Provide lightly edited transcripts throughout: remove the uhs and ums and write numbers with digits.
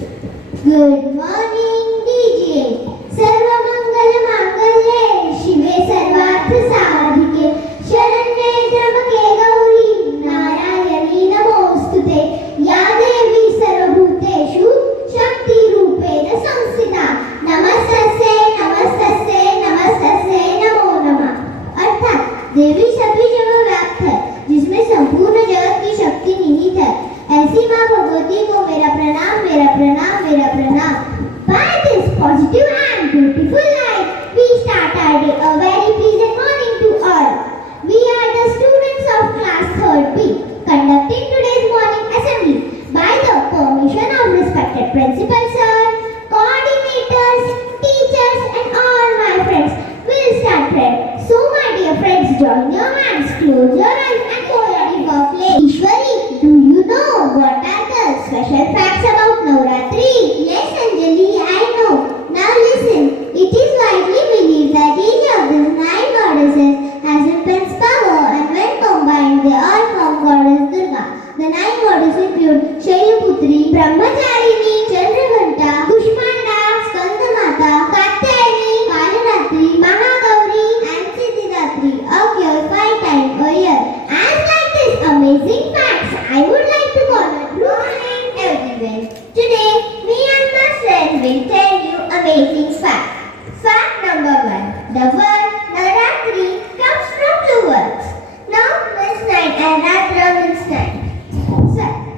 Good morning, DJ. सर्वमंगल मांगल्ये शिवे सर्वार्थ साधिके शरण्ये त्र्यंबके गौरी नारायणी नमोस्तुते या देवी सर्वभूतेषु शक्तिरूपेण संस्थिता नमस्तस्यै नमस्तस्यै नमस्तस्यै नमो नमः। अर्थात देवी सभी जगह व्याप्त है, जिसमें संपूर्ण जगत की शक्ति निहित है। ऐसी माँ भगवती को मेरा प्रणाम, मेरा प्रणाम, मेरा प्रणाम। By this positive and beautiful light, we start our day. A very pleasant morning to all. We are the students of class 3rd B, conducting today's morning assembly. By the permission of respected principal sir, coordinators, teachers and all my friends, we'll start prayer. So my dear friends, join your hands, close your eyes and go ready for play. Ishwari, do you know what are the special facts about Navratri? Yes, Anjali, I know. Now listen. It is widely believed that each of these 9 goddesses has immense power, and when combined, they all form goddess Durga. The 9 goddesses include Shailaputri, Brahmacharini, Chandraghanta, Kushmanda, Skandamata, Katyayani, Kalaratri, Mahagauri, and Siddhidatri. Okay, 5 times a year. As like this amazing facts, I would like to call it morning everywhere. Today, me and my friends will tell you amazing facts. Fact number 1. The word Navratri comes from 2 words. Now means night and Ratra means night.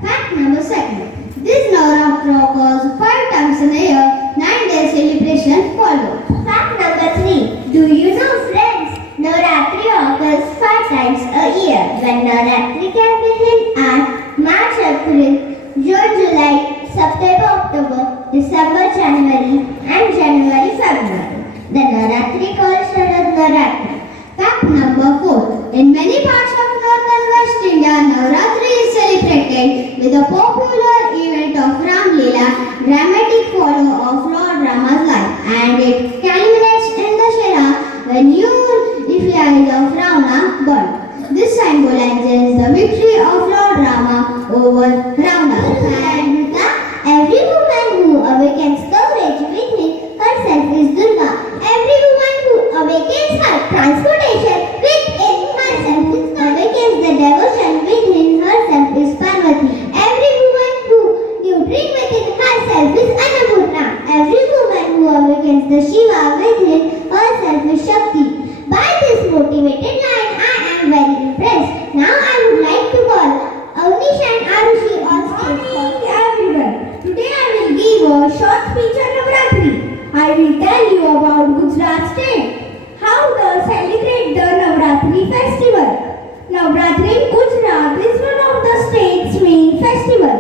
Fact number 2. This Navratri occurs 5 times in a year. 9-day celebration follow. Fact number 3. Do you know, friends? Navratri occurs 5 times a year. When Navratri can be held at March, April, June, July, September, October, December, January and January, February. The Navratri called Sharad Navratri. Fact number 4. In many parts of North and West India, Navratri is celebrated with a popular event of Ram Leela, dramatic follow of Lord Rama's life, and it culminates in the Shara when new Ifyais of Ravana burned. This symbolizes the victory of Lord Rama over Ravana. And every woman who awakens courage within herself is Durga. Every woman who awakens her transportation within herself awakens the devotion within herself is Parvati. Every woman who nurturing within herself is Annapurna. Every woman who awakens the Shiva within herself is Shakti. By this motivated line, I am very impressed. Now I would like to call Avnish and Arushi on stage. Morning everyone. Today I will give a short speech on Navratri. I will tell you about Gujarat state, how they celebrate the Navratri festival. Navratri in Gujarat is one of the state's main festival.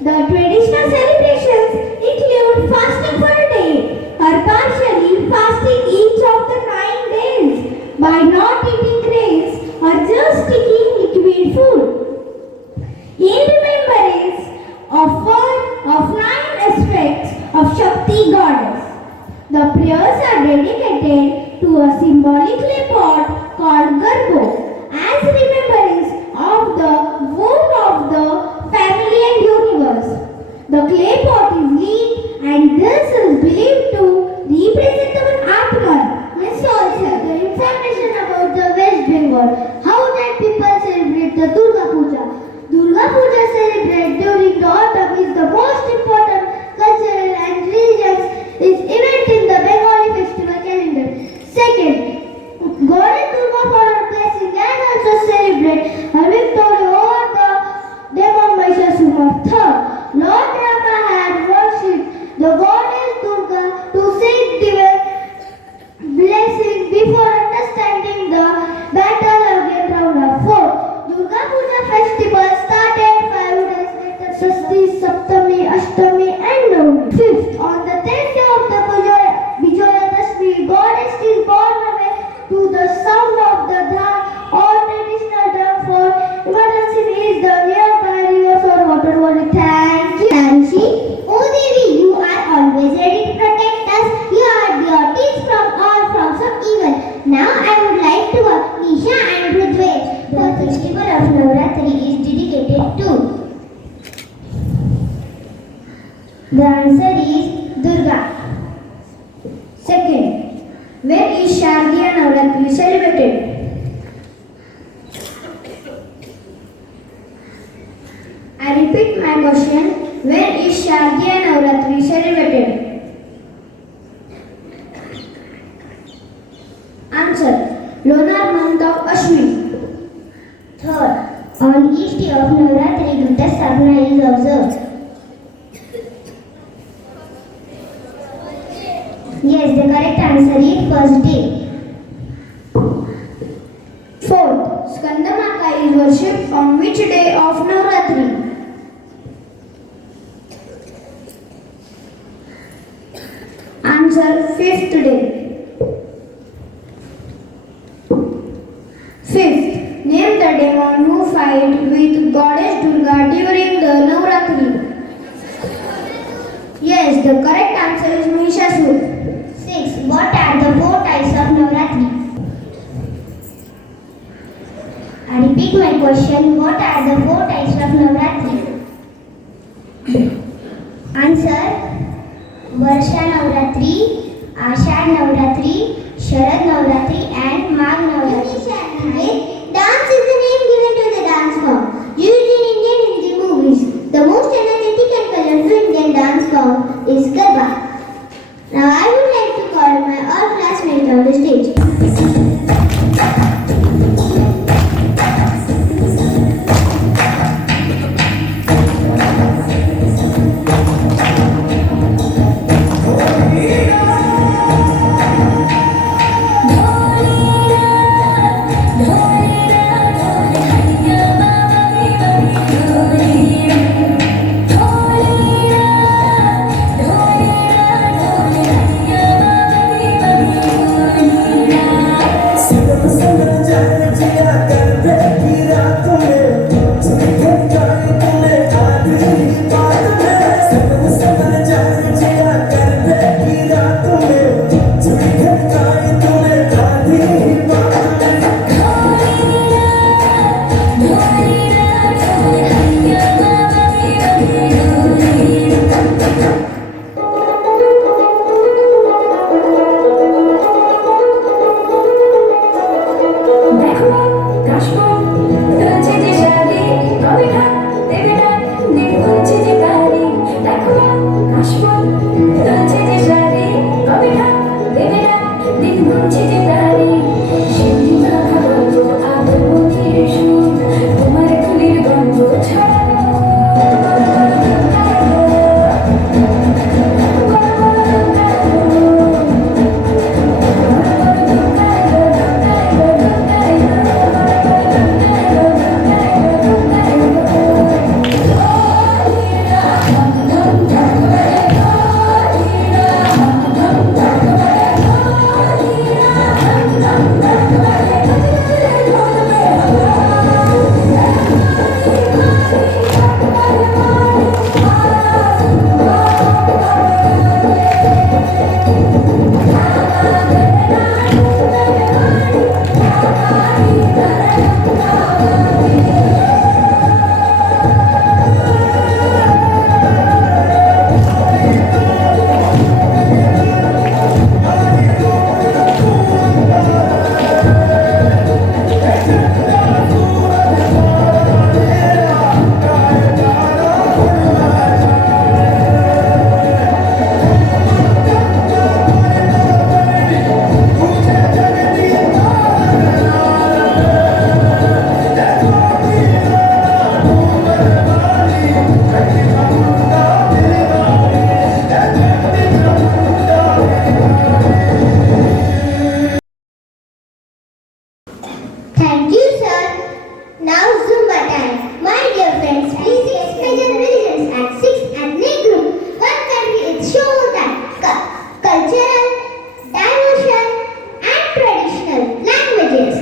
The traditional celebrations include fasting for a day or partially fasting each of the 9 days by not eating grains or just taking liquid food. In remembrance of one of 9 aspects of Shakti goddess. The prayers are dedicated to a symbolic clay pot called Garba as remembrance of the womb of the family and universe. The clay pot is lit and this is believed to represent our Atman. Let's also the information about the West Bengal. How that people celebrate the Durga Puja. Durga Puja celebrated during the autumn is the most important cultural and religious event in the Bengali festival calendar. Second, Goddess Durga for her blessing and also celebrate her victory over the demon Mahishasura. Third, Lord Rama had worshipped the goddess Durga answer is Durga. Second, when is Shardiya Navratri celebrated? I repeat my question. When is Shardiya Navratri celebrated? Answer, lunar month of Ashwin. Third, on each day of Navratri, Gutta Sthapana is observed. Yes, the correct answer is first day. Fourth, Skandamata is worshipped on which day of Navratri? Answer, fifth day. Fifth, name the demon who fight with goddess Durga during the Navratri. Yes, the correct answer is Mahishasur. 6. What are the 4 types of Navratri? I repeat my question. What are the 4 types of Navratri? Answer, Varsha Navratri, Ashad Navratri, Sharad Navratri and Magh Navratri. Dance is the name given to the dance form used in Indian Hindi movies. The most energetic and colorful Indian dance form is Garba. Now I would like to call my all classmates on the stage. Thank you, sir. Now Zumba time. My dear friends, please see special religions at 6 ethnic group. One country is show that cultural, diversion and traditional languages.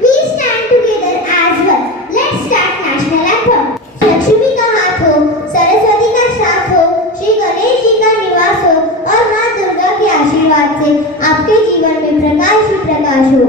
We stand together as well. Let's start national anthem. Lakshmi का हाथ हो, सरस्वती का साथ हो, श्री गणेश जी का निवास हो और माँ दुर्गा के आशीर्वाद से आपके जीवन में प्रकाश ही प्रकाश हो।